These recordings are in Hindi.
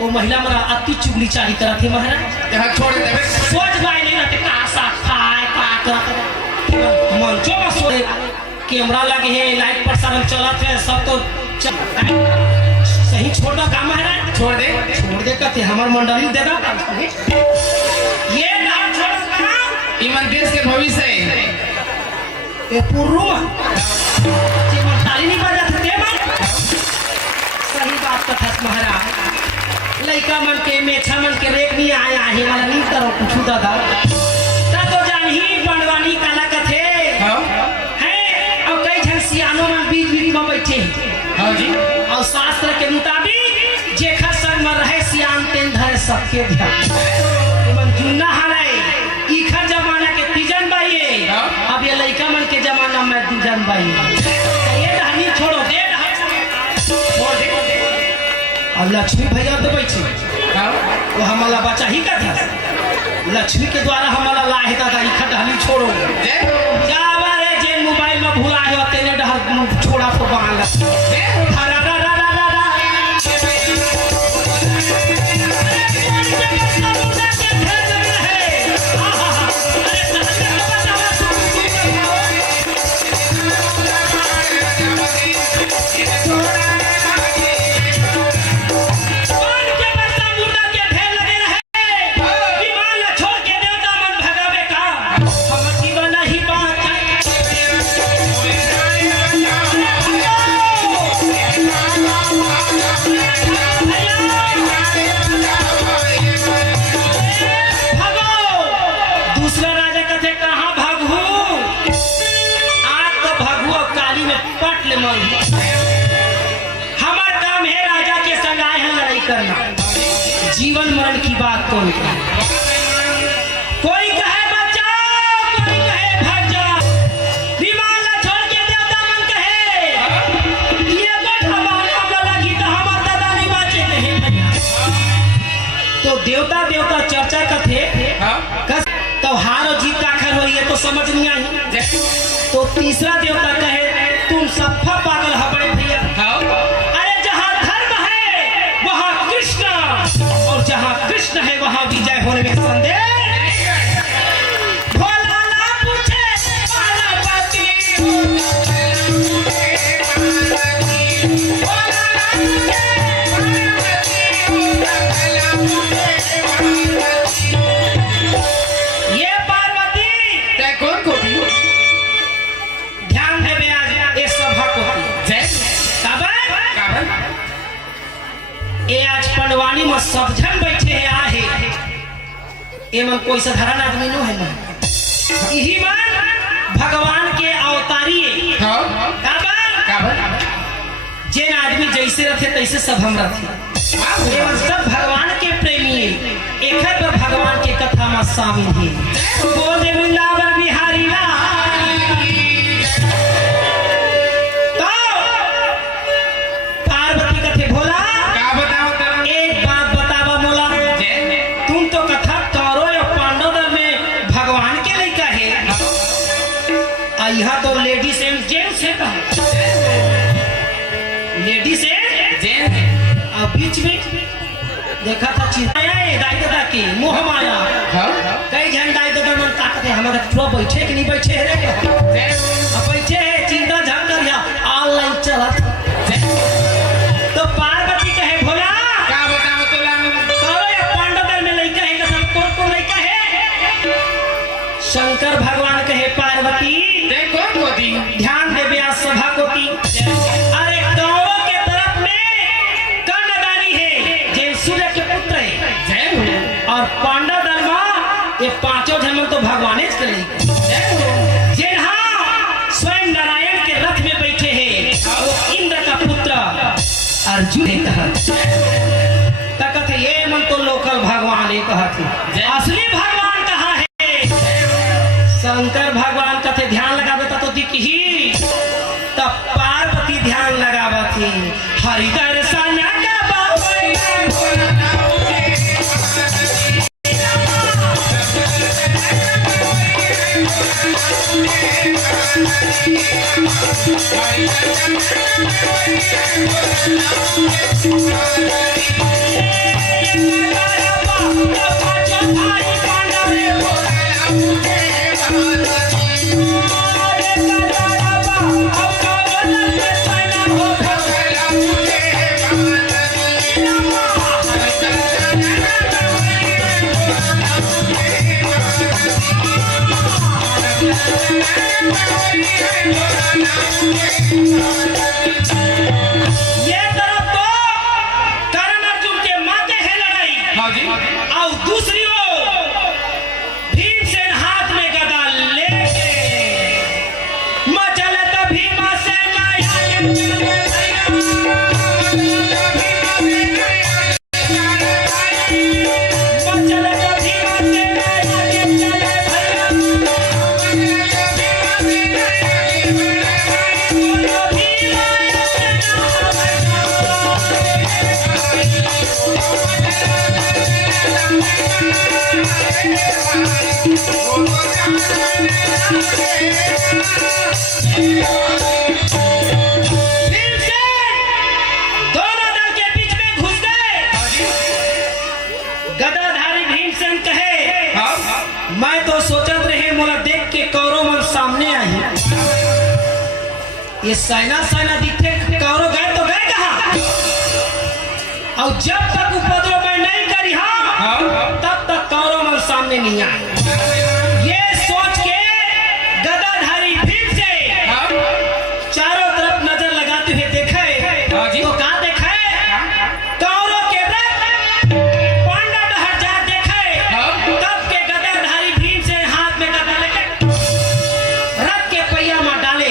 वो महिला मरा अति चुगली चारी तरह थी महाराज यहाँ छोड़ देवे सोच बाई नहीं रहते का सा खाए का कर मंचो में सो कैमरा लगे है लाइट पर सारन चलत है सब तो सही छोड़ दो काम महाराज छोड़ दे कहते हमार मंडली दे दो ये ना छोड़ ईमान देश के भविष्य है ये पुर्रू जे मंडली नहीं बजा दे मन सही बात कथा महाराज लड़का मन के मेछा मन के रेप नहीं आया है वाला नहीं करो कुछ दादा ता तो जान ही बनवानी काला कथे है और कई जन सियानो में बीच बीच में बैठे हां जी और शास्त्र के मुताबिक जेखा संग में रहे सियान तेन धरे सबके ध्यान मन जुन्ना हाले इखर जमाना के तीजन बाई अब ये लड़का मन के जमाना में तीजन बाई ये रहनी छोड़ो दे छोड़ दे और लक्ष्मी भैया तो बैठे वो हमारा बच्चा ही का था लक्ष्मी के द्वारा हमारा लाहे दादा इखट हली छोड़ो जावा रे जे मोबाइल में भुला है तेने डहर छोड़ा तो बांध हमारा काम है राजा के संग आए हैं लड़ाई करना जीवन मरण की बात तो कोई कहे बचाओ कोई कहे भाग जाओ विमान ला छोड़ के देवता मन कहे ये गठ हमारे हमला लगी तो हमार दादा नहीं बाचे नहीं तो देवता चर्चा कथे त्योहार और जीत का आखिर हो रही है तो समझ नहीं आई तो तीसरा देवता कहे तुम सफा पागल हबड़े भैया अरे जहाँ धर्म है वहाँ कृष्ण और जहाँ कृष्ण है वहाँ विजय होने में संदेह भोला ना पूछे पार्वती ये पार्वती ते कौन को भी ध्यान देवे आज इस सभा को ये आज पंडवानी में सब जन बैठे आहे एमन कोई साधारण आदमी नो है ना यही मन भगवान के अवतारी जेन आदमी जैसे रहते तैसे सब हम रहते एमन सब भगवान के प्रेमी एक है भगवान के कथा में शामिल है बोल दे वृंदावन बिहारी लाल यहाँ तो लेडीज एंड जेंट्स है कहा लेडीज एंड जेंट्स अब बीच में देखा था चिंताया दाई दादा की मोह माया कई जन दाई दादा मन ताकत है हमारे थ्रो बैठे कि नहीं बैठे है अब बैठे है चिंता झक कर या ऑनलाइन चला तो पार्वती कहे भोला क्या बताओ तो करो या पांडव में लड़का है कथा कौन कौन लड़का है शंकर भगवान कहे पार्वती ध्यान दे ब्यास सभा को अरे कौरव के तरफ में कर्णदानी है जे सूर्य के पुत्र है और पांडव दल में ये पांचों जन्म तो भगवान के लिए जिन्हा स्वयं नारायण के रथ में बैठे हैं वो इंद्र का पुत्र अर्जुन ने कहा तकत ये मन तो लोकल भगवान ने कहा थी असली भगवान कहा है शंकर भगवान कथे ध्यान लगावे तो दिख ही तब पार्वती ध्यान लगावा थी हरि दर्शन का ये तरफ तो कर्ण अर्जुन के माते है लड़ाई हाँ जी और दूसरी ओर भीमसेन हाथ में गदा लेके मचल त भीमा से मचल त भीमा से दोनों दल के बीच में घुस गए। गदाधारी भीमसेन कहे मैं तो सोचत रहे मोला देख के कौरव मन सामने आई ये सेना दिखे कौरव गए तो गए कहाँ और जब तक उपद्रव मैं नहीं करी तब तक कौरव मन सामने नहीं आए ये सोच के गदाधारी भीमसेन चारों तरफ नजर लगाते हुए देखे तो कहा देखे कौरव के रथ पांडा डहर जा देखे तब के गदाधारी भीमसेन हाथ में गदा लेके रथ के पहिया में डाले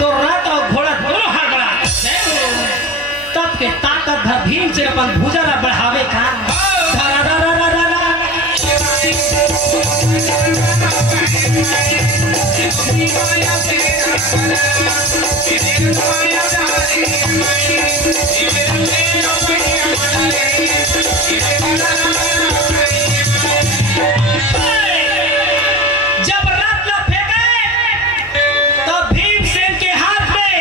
तो रथ और घोड़ा दोनों हड़बड़ा तब के ताकत भर भीमसेन अपन भुजा ला बढ़ावे का धरा धरा धरा धरा जब रथ ला फेंके तो भीमसेन के हाथ में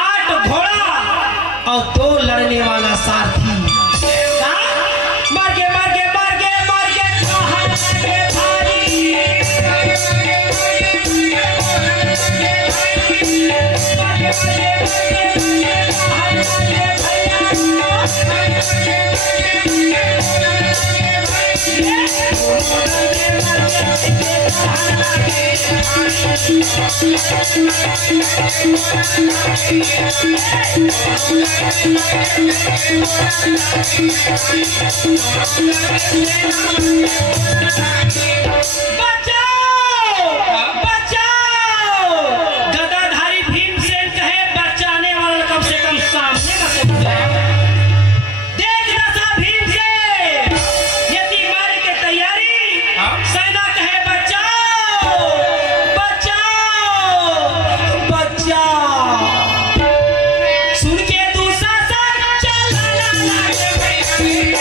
8 घोड़ा और 2 लड़ने वाला सारथी मार के कहाँ लगे भारी बचाओ गदाधारी भीमसेन कहे बचाने वाला कम से कम सामने का तो देख दशा भीमसेन यदि मारे के तैयारी सेना कहे बचाओ सुन के दूसरा सर चलना लगे